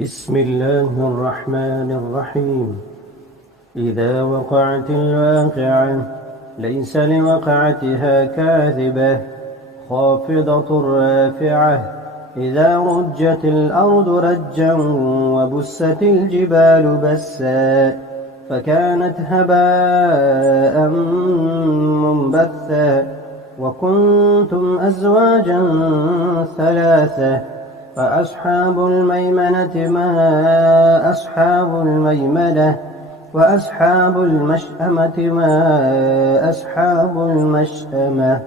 بسم الله الرحمن الرحيم. إذا وقعت الواقعة ليس لوقعتها كاذبة خافضة رافعة. إذا رجت الأرض رجا وبست الجبال بسا فكانت هباء منبثا وكنتم أزواجا ثلاثة فأصحاب الميمنة ما أصحاب الميمنة وأصحاب المشأمة ما أصحاب المشأمة.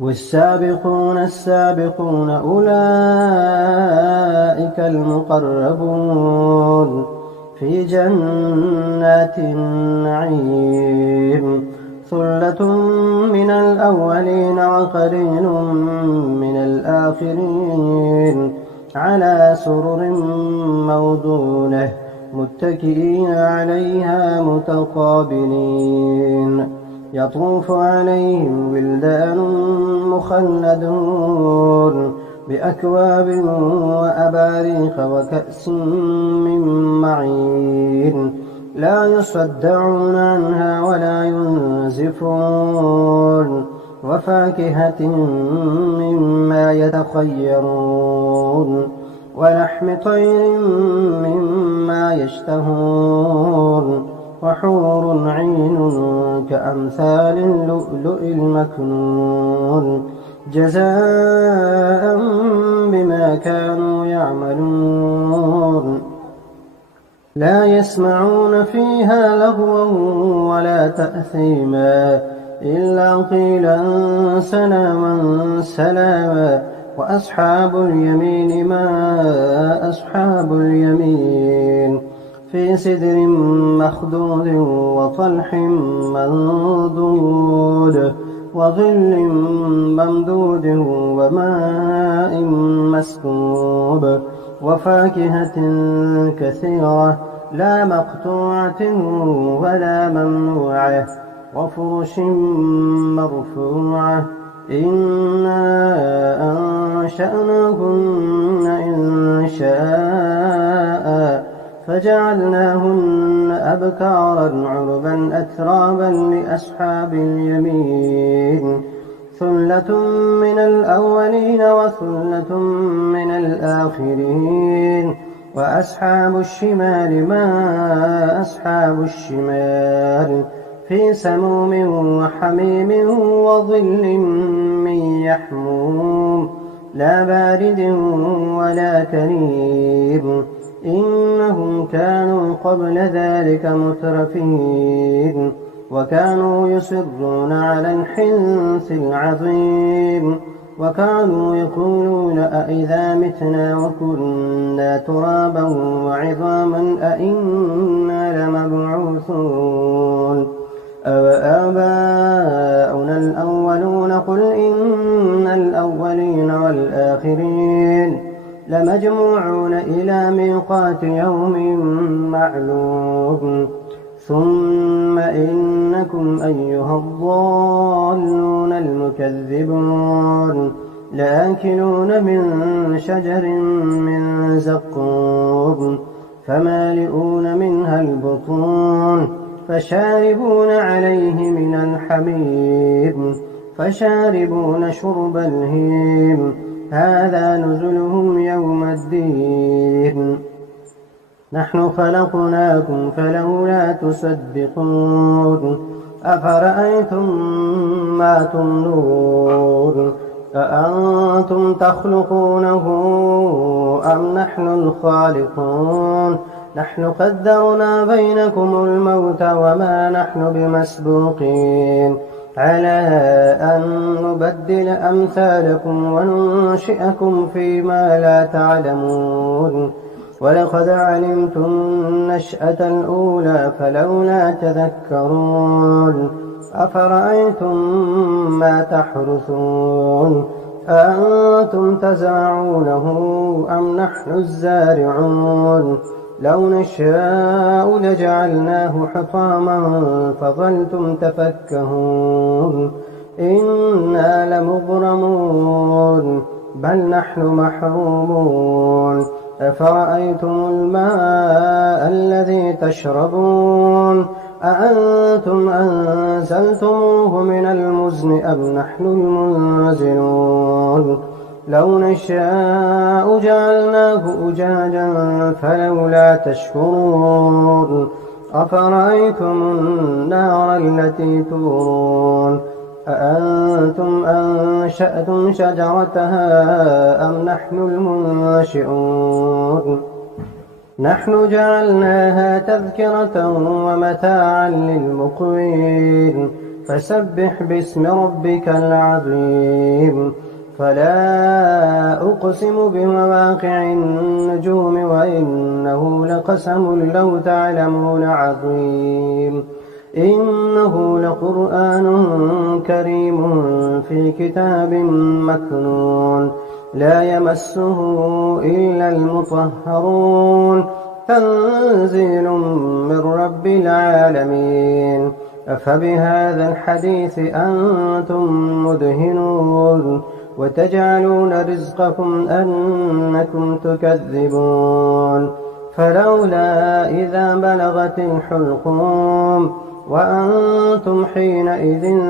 والسابقون السابقون أولئك المقربون في جنات النعيم. ثلة من الأولين وقليل من الآخرين على سرر موضونة متكئين عليها متقابلين. يطوف عليهم ولدان مخلدون بأكواب وأباريق وكأس من معين لا يصدعون عنها ولا ينزفون. وفاكهة مما يتخيرون ولحم طير مما يشتهون. وحور عين كأمثال اللؤلؤ المكنون جزاء بما كانوا يعملون. لا يسمعون فيها لغوا ولا تأثيما إلا قيلا سلاما سلاما. وأصحاب اليمين ما أصحاب اليمين في سدر مخضود وطلح منضود وظل ممدود وماء مسكوب. وفاكهة كثيرة لا مقطوعة ولا ممنوعة وفرش مرفوعة. إنا أنشأناهن إنشاء فجعلناهن أبكارا عربا أترابا لأصحاب اليمين. ثلة من الأولين وثلة من الآخرين. وأصحاب الشمال ما أصحاب الشمال في سموم وحميم وظل من يحموم لا بارد ولا كريم. إنهم كانوا قبل ذلك مترفين وكانوا يصرون على الحنث العظيم. وكانوا يقولون أئذا متنا وكنا ترابا وعظاما أئنا لمبعوثون أوآباؤنا الأولون قل إن الأولين والآخرين لمجموعون إلى ميقات يوم معلوم. ثم إنكم أيها الضالون المكذبون لآكلون من شجر من زقوم فمالئون منها البطون فشاربون عليه من الحميم فشاربون شرب الهيم هذا نزلهم يوم الدين. نحن خلقناكم فلولا تصدقون. أفرأيتم ما تمنون أأنتم تخلقونه أم نحن الخالقون. نحن قدرنا بينكم الموت وما نحن بمسبوقين على أن نبدل أمثالكم وننشئكم فيما لا تعلمون. ولقد علمتم النشأة الأولى فلولا تذكرون. أفرأيتم ما تحرثون أأنتم تزرعونه أم نحن الزارعون. لو نشاء لجعلناه حطاما فظلتم تفكهون. إنا لمغرمون بل نحن محرومون أفرأيتم الماء الذي تشربون أأنتم أنزلتموه من المزن أم نحن المنزلون لو نشاء جعلناه أجاجا فلولا تشكرون أفرأيتم النار التي تورون أأنتم أنشأتم شجرتها أم نحن المنشئون نحن جعلناها تذكرة ومتاعا للمقوين فسبح باسم ربك العظيم فلا أقسم بمواقع النجوم وإنه لقسم لو تعلمون عظيم إنه لقرآن كريم في كتاب مكنون لا يمسه إلا المطهرون تنزيل من رب العالمين أفبهذا الحديث أنتم مدهنون وتجعلون رزقكم أنكم تكذبون فلولا إذا بلغت الحلقوم وأنتم حينئذ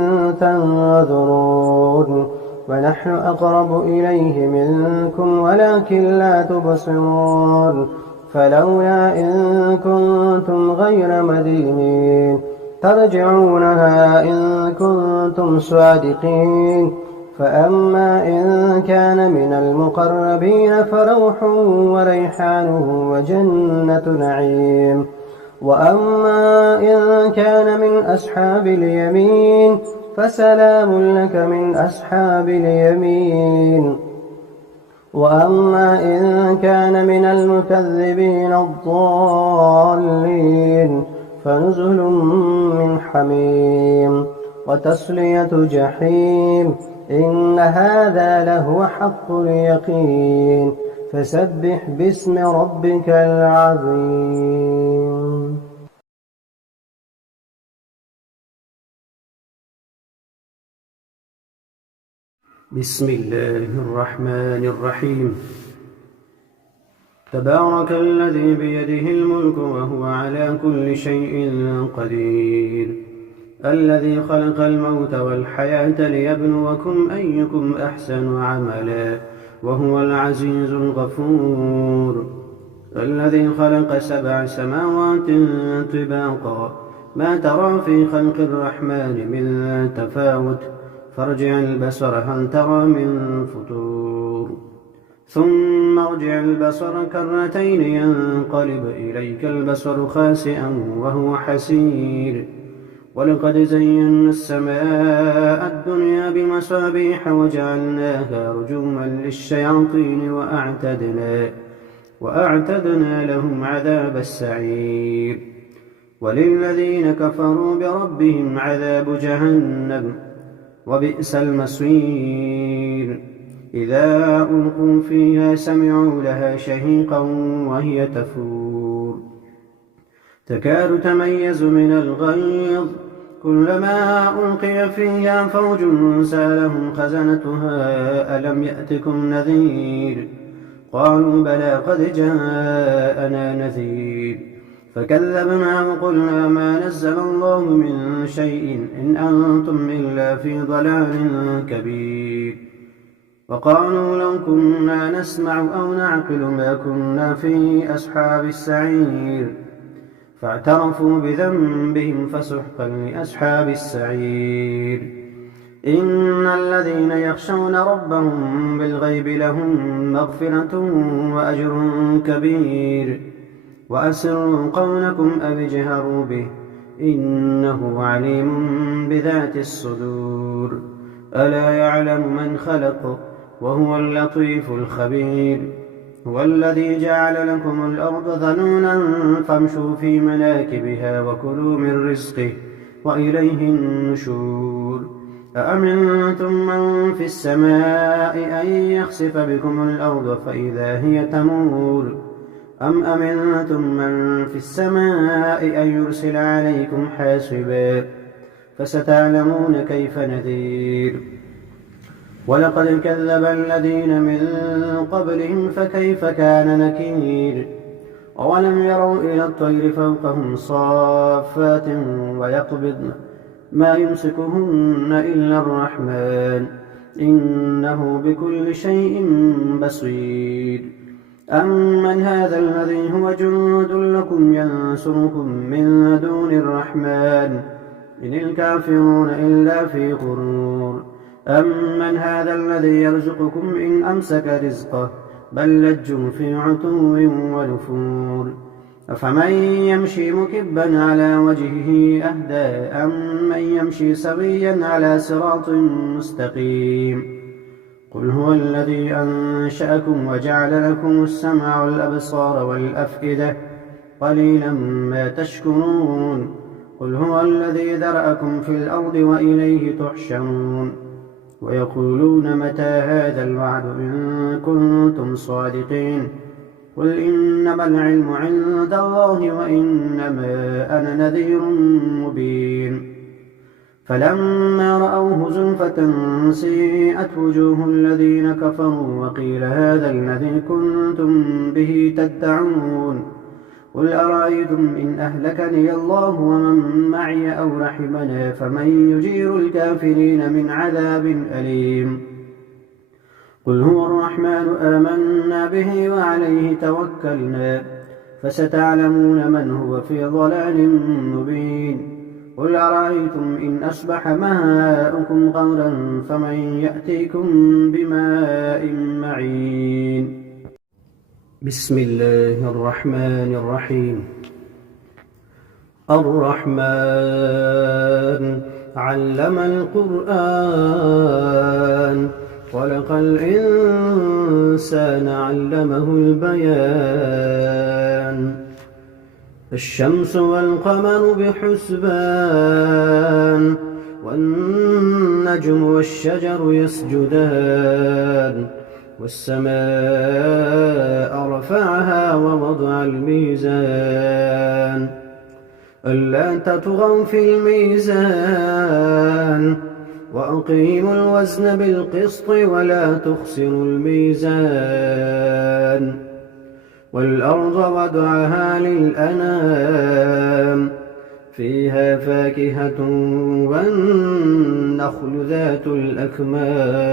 تنظرون ونحن أقرب إليه منكم ولكن لا تبصرون فلولا إن كنتم غير مدينين ترجعونها إن كنتم صادقين فأما إن كان من المقربين فروح وريحان وجنة نعيم وأما إن كان من أصحاب اليمين فسلام لك من أصحاب اليمين وأما إن كان من المكذبين الضالين فنزل من حميم وتصلية جحيم إن هذا لهو حق اليقين فسبح باسم ربك العظيم بسم الله الرحمن الرحيم تبارك الذي بيده الملك وهو على كل شيء قدير الذي خلق الموت والحياة ليبلوكم أيكم أحسن عملا وهو العزيز الغفور الذي خلق 7 سماوات طباقا ما ترى في خلق الرحمن من تفاوت فارجع البصر هل ترى من فطور ثم ارجع البصر كرتين ينقلب إليك البصر خاسئا وهو حسير ولقد زينا السماء الدنيا بمصابيح وجعلناها رجوما للشياطين وأعتدنا لهم عذاب السعير وللذين كفروا بربهم عذاب جهنم وبئس المصير إذا ألقوا فيها سمعوا لها شهيقا وهي تفور تكاد تميز من الغيظ كلما ألقي فيها فوج سألهم خزنتها ألم يأتكم نذير قالوا بلى قد جاءنا نذير فكذبنا وقلنا ما نزل الله من شيء إن أنتم إلا في ضلال كبير وقالوا لو كنا نسمع أو نعقل ما كنا في أصحاب السعير فاعترفوا بذنبهم فسحقا لأصحاب السعير إن الذين يخشون ربهم بالغيب لهم مغفرة وأجر كبير وأسروا قولكم أو اجهروا به إنه عليم بذات الصدور ألا يعلم من خلق وهو اللطيف الخبير هو الذي جعل لكم الأرض ذلولا فامشوا في مناكبها وكلوا من رزقه وإليه النشور أأمنتم من في السماء أن يخسف بكم الأرض فإذا هي تمور أم أمنتم من في السماء أن يرسل عليكم حاصبا فستعلمون كيف نذير ولقد كذب الذين من قبلهم فكيف كان نكير أولم يروا إلى الطير فوقهم صافات ويقبضن ما يمسكهن إلا الرحمن إنه بكل شيء بصير أمن هذا الذي هو جند لكم ينصركم من دون الرحمن إن الكافرون إلا في غرور أمن هذا الذي يرزقكم إن أمسك رزقه بل لجوا في عتو ونفور أفمن يمشي مكبا على وجهه أهدى أمن يمشي سويا على صراط مستقيم قل هو الذي أنشأكم وجعل لكم السمع والأبصار والأفئدة قليلا ما تشكرون قل هو الذي ذرأكم في الأرض وإليه تحشرون ويقولون متى هذا الوعد إن كنتم صادقين قل إنما العلم عند الله وإنما أنا نذير مبين فلما رأوه زلفة سيئت وجوه الذين كفروا وقيل هذا الذي كنتم به تدعون قل أرأيتم إن أهلكني الله ومن معي أو رحمنا فمن يجير الكافرين من عذاب أليم قل هو الرحمن آمنا به وعليه توكلنا فستعلمون من هو في ضلال مبين قل أرأيتم إن أصبح ماؤكم غورا فمن يأتيكم بماء معين بسم الله الرحمن الرحيم الرحمن علم القرآن خلق الإنسان علمه البيان الشمس والقمر بحسبان والنجم والشجر يسجدان والسماء رفعها ووضع الميزان ألا تطغوا في الميزان وأقيموا الوزن بالقسط ولا تخسروا الميزان والأرض وضعها للأنام فيها فاكهة والنخل ذات الأكمام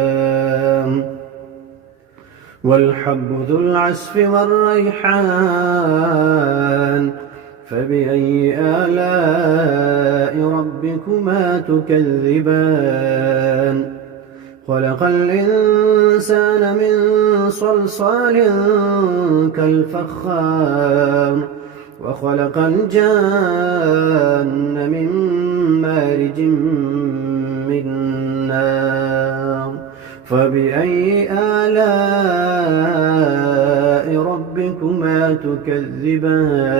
والحب ذو العصف والريحان فبأي آلاء ربكما تكذبان خلق الإنسان من صلصال كالفخار وخلق الجان من مارج من نار فبأي آلاء ربكما تكذبان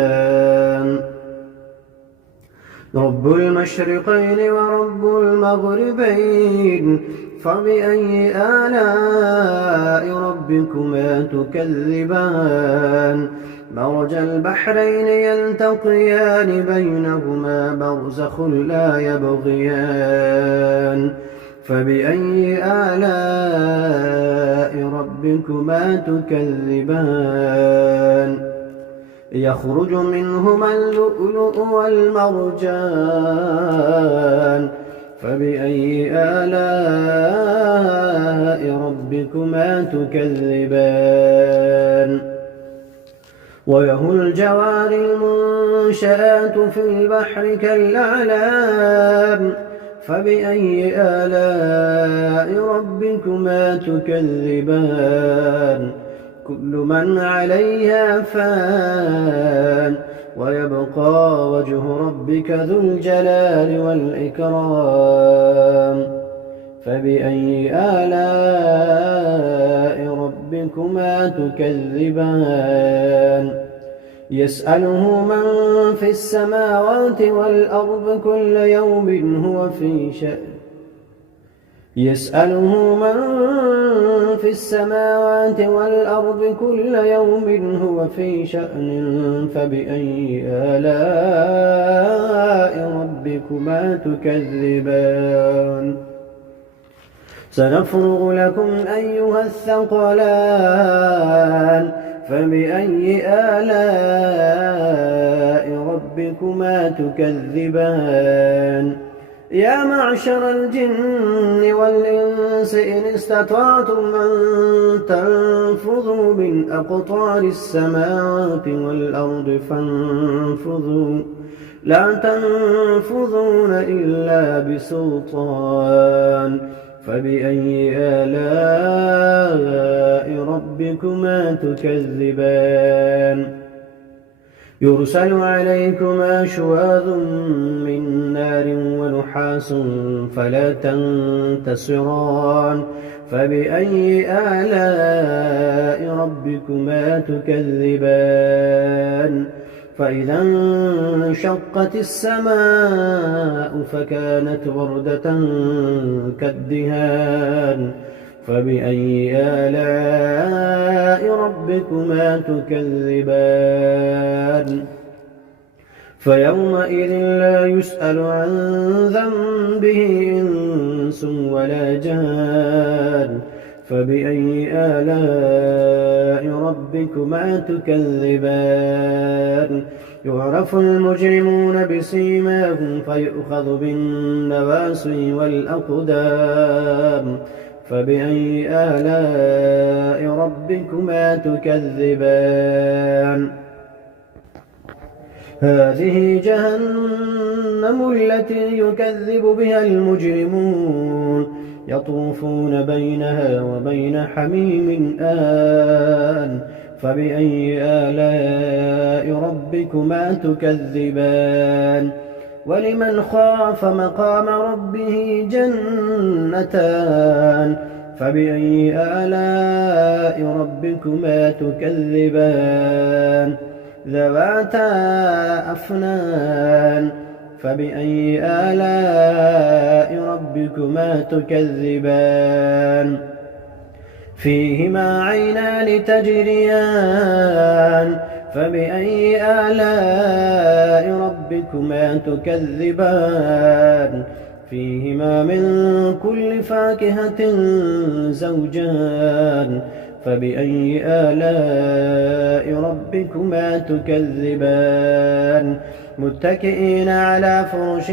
رب المشرقين ورب المغربين فبأي آلاء ربكما تكذبان مرج البحرين يلتقيان بينهما برزخ لا يبغيان فبأي آلاء ربكما تكذبان يخرج منهما اللؤلؤ والمرجان فبأي آلاء ربكما تكذبان وله الجوار المنشآت في البحر كالأعلام فبأي آلاء ربكما تكذبان كل من عليها فان ويبقى وجه ربك ذو الجلال والإكرام فبأي آلاء ربكما تكذبان يسأله من في السماوات والأرض كل يوم هو في شأن يسأله من في السماوات والأرض كل يوم هو في شأن فبأي آلاء ربكما تكذبان سنفرغ لكم أيها الثقلان فبأي آلاء ربكما تكذبان يا معشر الجن والإنس إن استطعتم أن تنفذوا من أقطار السماوات والأرض فانفذوا لا تنفذون إلا بسلطان فبأي آلاء ربكما تكذبان يرسل عليكما شواظ من نار ونحاس فلا تنتصران فبأي آلاء ربكما تكذبان فإذا انشقت السماء فكانت وردة كالدهان فبأي آلاء ربكما تكذبان فيومئذ لا يسأل عن ذنبه إنس ولا جان فبأي آلاء ربكما تكذبان يعرف المجرمون بسيماهم فيؤخذ بالنواصي والأقدام فبأي آلاء ربكما تكذبان هذه جهنم التي يكذب بها المجرمون يطوفون بينها وبين حميم آن فبأي آلاء ربكما تكذبان ولمن خاف مقام ربه جنتان فبأي آلاء ربكما تكذبان ذواتا أفنان فبأي آلاء ربكما تكذبان فيهما عينان تجريان فبأي آلاء ربكما تكذبان فيهما من كل فاكهة زوجان فبأي آلاء ربكما تكذبان متكئين على فرش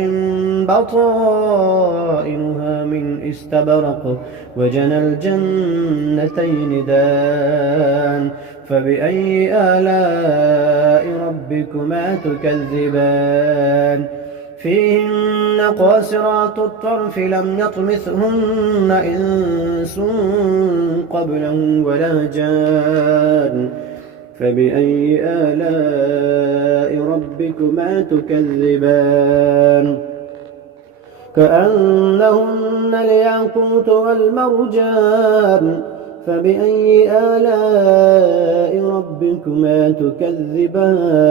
بطائنها من استبرق وجنى الجنتين دان فبأي آلاء ربكما تكذبان فيهن قاصرات الطرف لم يطمثهن إنس قبلهم ولا جان فبأي آلاء ربكما تكذبان كأنهن الياقوت والمرجان فبأي آلاء ربكما تكذبان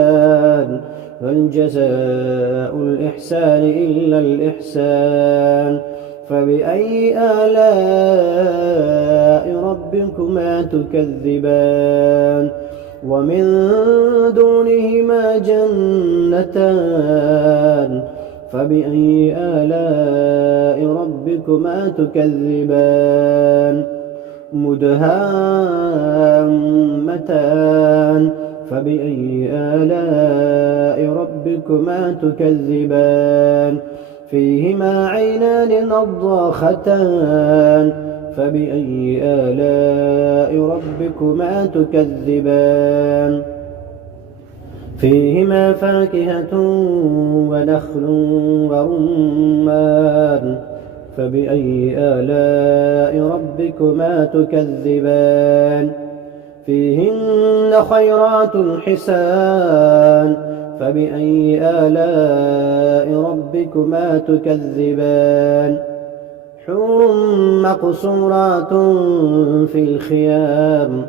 هل جزاء الإحسان إلا الإحسان فبأي آلاء ربكما تكذبان ومن دونهما جنتان فبأي آلاء ربكما تكذبان مدهامتان فبأي آلاء ربكما تكذبان فيهما عينان نضاختان فبأي آلاء ربكما تكذبان فيهما فاكهة ونخل ورمان فبأي آلاء ربكما تكذبان فيهن خيرات حسان فبأي آلاء ربكما تكذبان حور مقصورات في الخيام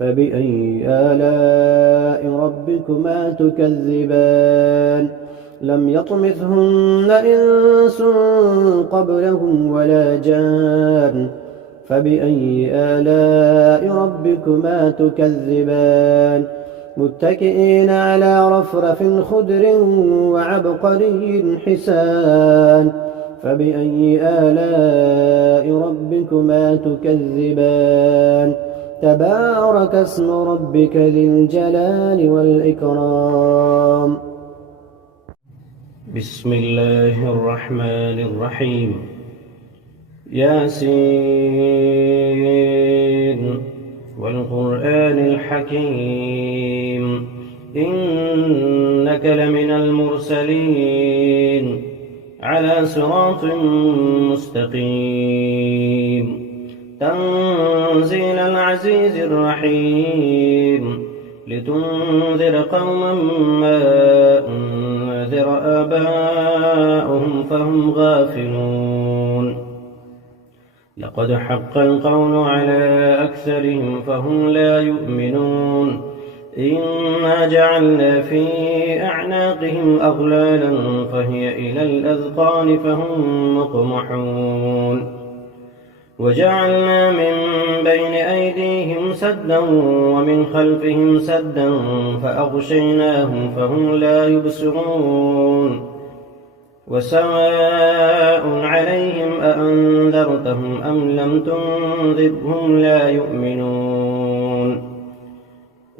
فبأي آلاء ربكما تكذبان لم يطمثهن إنس قبلهم ولا جان فبأي آلاء ربكما تكذبان متكئين على رفرف خضر وعبقري حسان فبأي آلاء ربكما تكذبان تبارك اسم ربك ذي الجلال والإكرام. بسم الله الرحمن الرحيم. ياسين والقرآن الحكيم إنك لمن المرسلين على صراط مستقيم تنزيل العزيز الرحيم لتنذر قوما ما أنذر آباؤهم فهم غافلون لقد حق القول على أكثرهم فهم لا يؤمنون إنا جعلنا في أعناقهم أغلالا فهي إلى الأذقان فهم مقمحون وجعلنا من بين أيديهم سدا ومن خلفهم سدا فأغشيناهم فهم لا يبصرون وسواء عليهم أأنذرتهم أم لم تنذرهم لا يؤمنون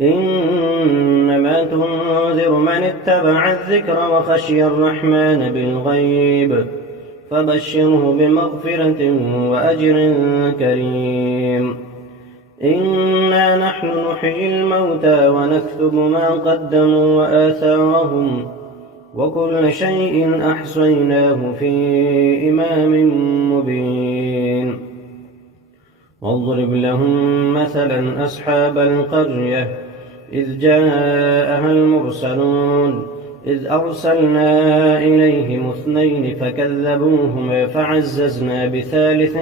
إنما تنذر من اتبع الذكر وخشي الرحمن بالغيب فبشره بمغفرة وأجر كريم إنا نحن نحيي الموتى ونكتب ما قدموا وآثارهم وكل شيء أحصيناه في إمام مبين واضرب لهم مثلا أصحاب القرية إذ جاءها المرسلون إذ أرسلنا إليهم 2 فكذبوهما فعززنا بثالث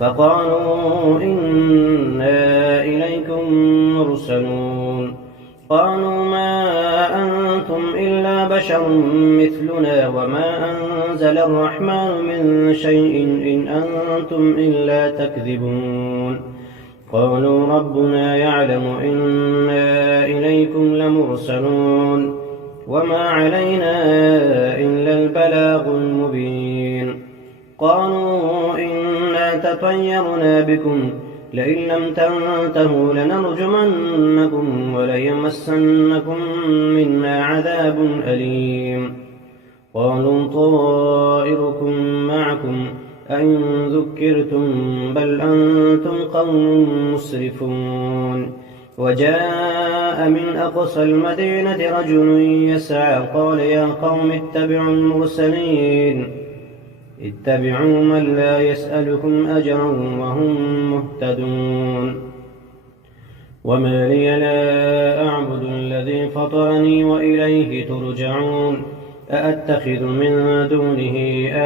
فقالوا إنا إليكم مرسلون قالوا ما أنتم إلا بشر مثلنا وما أنزل الرحمن من شيء إن أنتم إلا تكذبون قالوا ربنا يعلم إنا إليكم لمرسلون وما علينا إلا البلاغ المبين قالوا إنا تطيرنا بكم لئن لم تنتهوا لنرجمنكم وليمسنكم منا عذاب أليم قالوا طائركم معكم أئن ذكرتم بل أنتم قوم مسرفون وجاء من أقصى المدينة رجل يسعى قال يا قوم اتبعوا المرسلين اتبعوا من لا يسألكم أجرا وهم مهتدون وما لي لا أعبد الذي فطرني وإليه ترجعون أأتخذ من دونه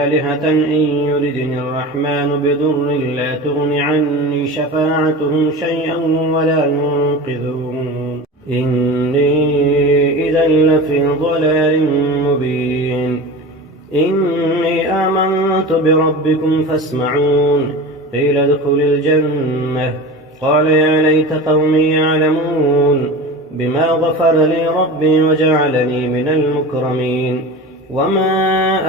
آلهة إن يردني الرحمن بضر لا تغن عني شفاعتهم شيئا ولا ينقذون إني إذا لفي ضلال مبين إني آمنت بربكم فاسمعون قيل ادخل الجنة قال يا ليت قومي يعلمون بما غفر لي ربي وجعلني من المكرمين وما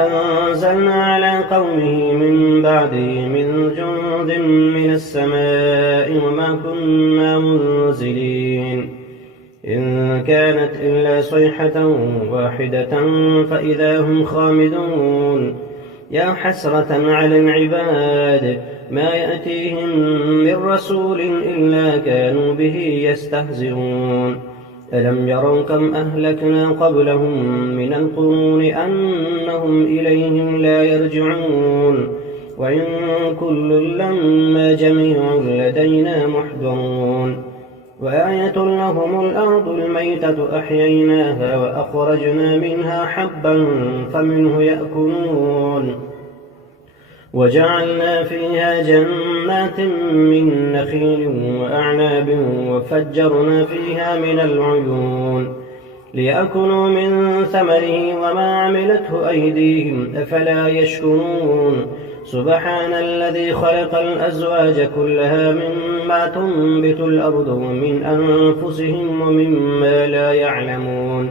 أنزلنا على قومه من بعده من جند من السماء وما كنا منزلين إن كانت إلا صيحة واحدة فإذا هم خامدون يا حسرة على العباد ما يأتيهم من رسول إلا كانوا به يستهزئون ألم يروا كم أهلكنا قبلهم من القرون أنهم إليهم لا يرجعون وإن كل لما جميع لدينا محضرون وآية لهم الأرض الميتة أحييناها وأخرجنا منها حبا فمنه يأكلون وجعلنا فيها جنات من نخيل وأعناب وفجرنا فيها من العيون ليأكلوا من ثمره وما عملته أيديهم أفلا يشكرون سبحان الذي خلق الأزواج كلها مما تنبت الأرض ومن أنفسهم ومما لا يعلمون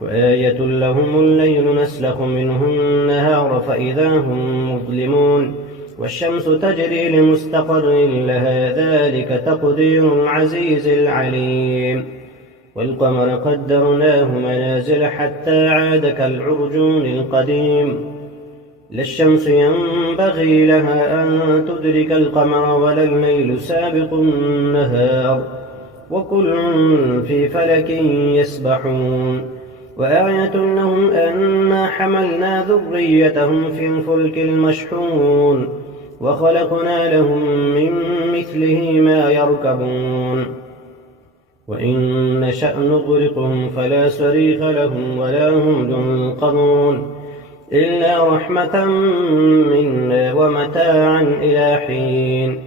وآية لهم الليل نسلخ منه النهار فإذا هم مظلمون والشمس تجري لمستقر لها ذلك تقدير العزيز العليم والقمر قدرناه منازل حتى عاد كالعرجون القديم لا الشمس ينبغي لها أن تدرك القمر ولا الليل سابق النهار وكل في فلك يسبحون وآية لهم أنا حملنا ذريتهم في الفلك المشحون وخلقنا لهم من مثله ما يركبون وإن نشأ نغرقهم فلا صريخ لهم ولا هم ينقذون إلا رحمة منا ومتاعا إلى حين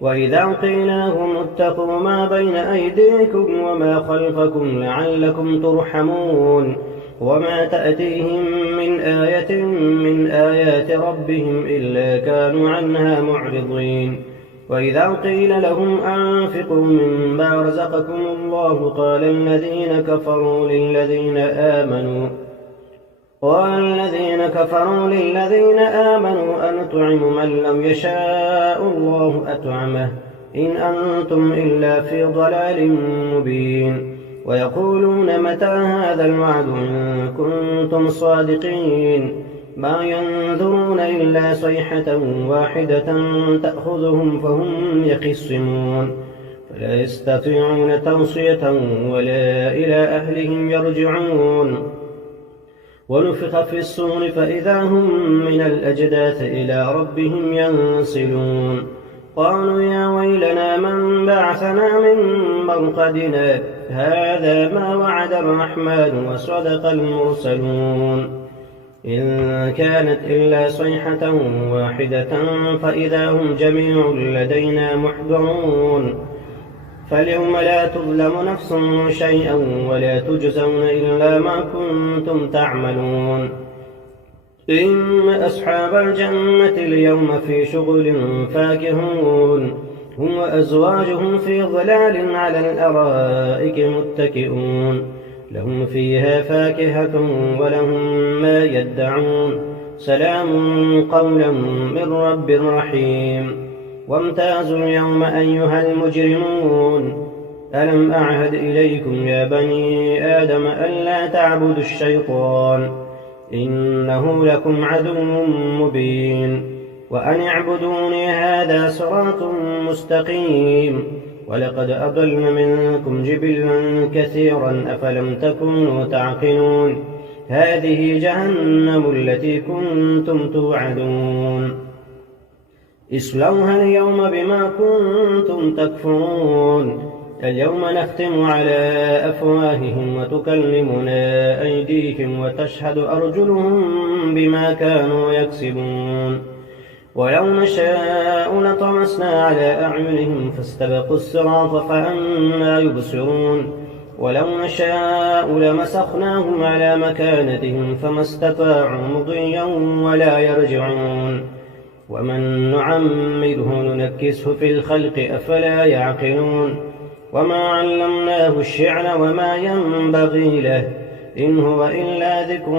وإذا قيل لهم اتقوا ما بين أيديكم وما خلفكم لعلكم ترحمون وما تأتيهم من آية من آيات ربهم إلا كانوا عنها معرضين وإذا قيل لهم أنفقوا مما رزقكم الله قال الذين كفروا للذين آمنوا أنطعم من لم يشاء الله أطعمه إن أنتم إلا في ضلال مبين ويقولون متى هذا الوعد إن كنتم صادقين ما ينظرون إلا صيحة واحدة تأخذهم فهم يخصمون فلا يستطيعون توصية ولا إلى أهلهم يرجعون ونفخ في الصور فإذا هم من الأجداث إلى ربهم ينسلون قالوا يا ويلنا من بعثنا من مرقدنا هذا ما وعد الرحمن وصدق المرسلون إن كانت إلا صيحة واحدة فإذا هم جميع لدينا محضرون فاليوم لا تظلم نفس شيئا ولا تجزون إلا ما كنتم تعملون إن أصحاب الجنة اليوم في شغل فاكهون هم وأزواجهم في ظلال على الأرائك متكئون لهم فيها فاكهة ولهم ما يدعون سلام قولا من رب رحيم وامتازوا اليوم أيها المجرمون ألم أعهد إليكم يا بني آدم ألا تعبدوا الشيطان إنه لكم عدو مبين وأن اعبدوني هذا صراط مستقيم ولقد أضل منكم جبلا كثيرا أفلم تكونوا تعقلون هذه جهنم التي كنتم توعدون اصلوها اليوم بما كنتم تكفرون اليوم نختم على أفواههم وتكلمنا أيديهم وتشهد أرجلهم بما كانوا يكسبون ولو نشاء لطمسنا على أعينهم فاستبقوا الصراط فأنى يبصرون ولو نشاء لمسخناهم على مكانتهم فما استطاعوا مضيا ولا يرجعون ومن نعمره ننكسه في الخلق أفلا يعقلون وما علمناه الشعر وما ينبغي له إن هو إلا ذكر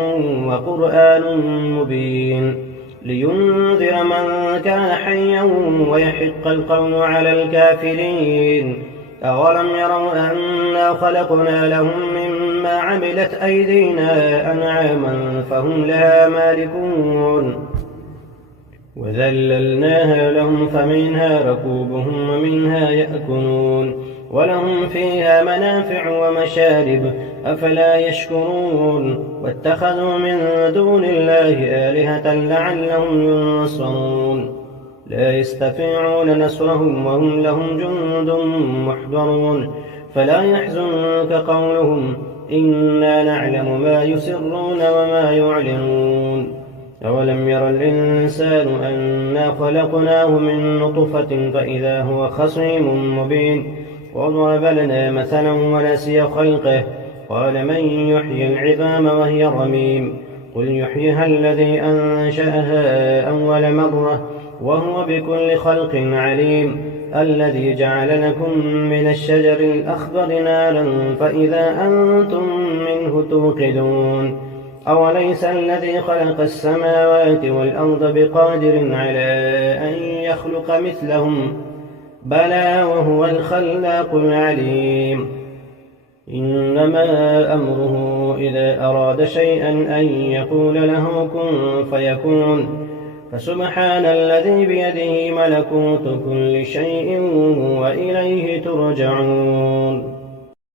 وقرآن مبين لينذر من كان حيا ويحق القول على الكافرين أولم يروا أنا خلقنا لهم مما عملت أيدينا أنعاما فهم لها مالكون وذللناها لهم فمنها ركوبهم ومنها يأكلون ولهم فيها منافع ومشارب أفلا يشكرون واتخذوا من دون الله آلهة لعلهم ينصرون لا يستطيعون نصرهم وهم لهم جند محضرون فلا يحزنك قولهم إنا نعلم ما يسرون وما يعلنون أولم ير الإنسان أنا خلقناه من نطفة فإذا هو خصيم مبين وضرب لنا مثلا ونسي خلقه قال من يحيي العظام وهي رميم قل يحييها الذي أنشأها أول مرة وهو بكل خلق عليم الذي جعل لكم من الشجر الأخضر نارا فإذا أنتم منه توقدون أوليس الذي خلق السماوات والأرض بقادر على أن يخلق مثلهم بلى وهو الخلاق العليم إنما أمره إذا أراد شيئا أن يقول له كن فيكون فسبحان الذي بيده ملكوت كل شيء وإليه ترجعون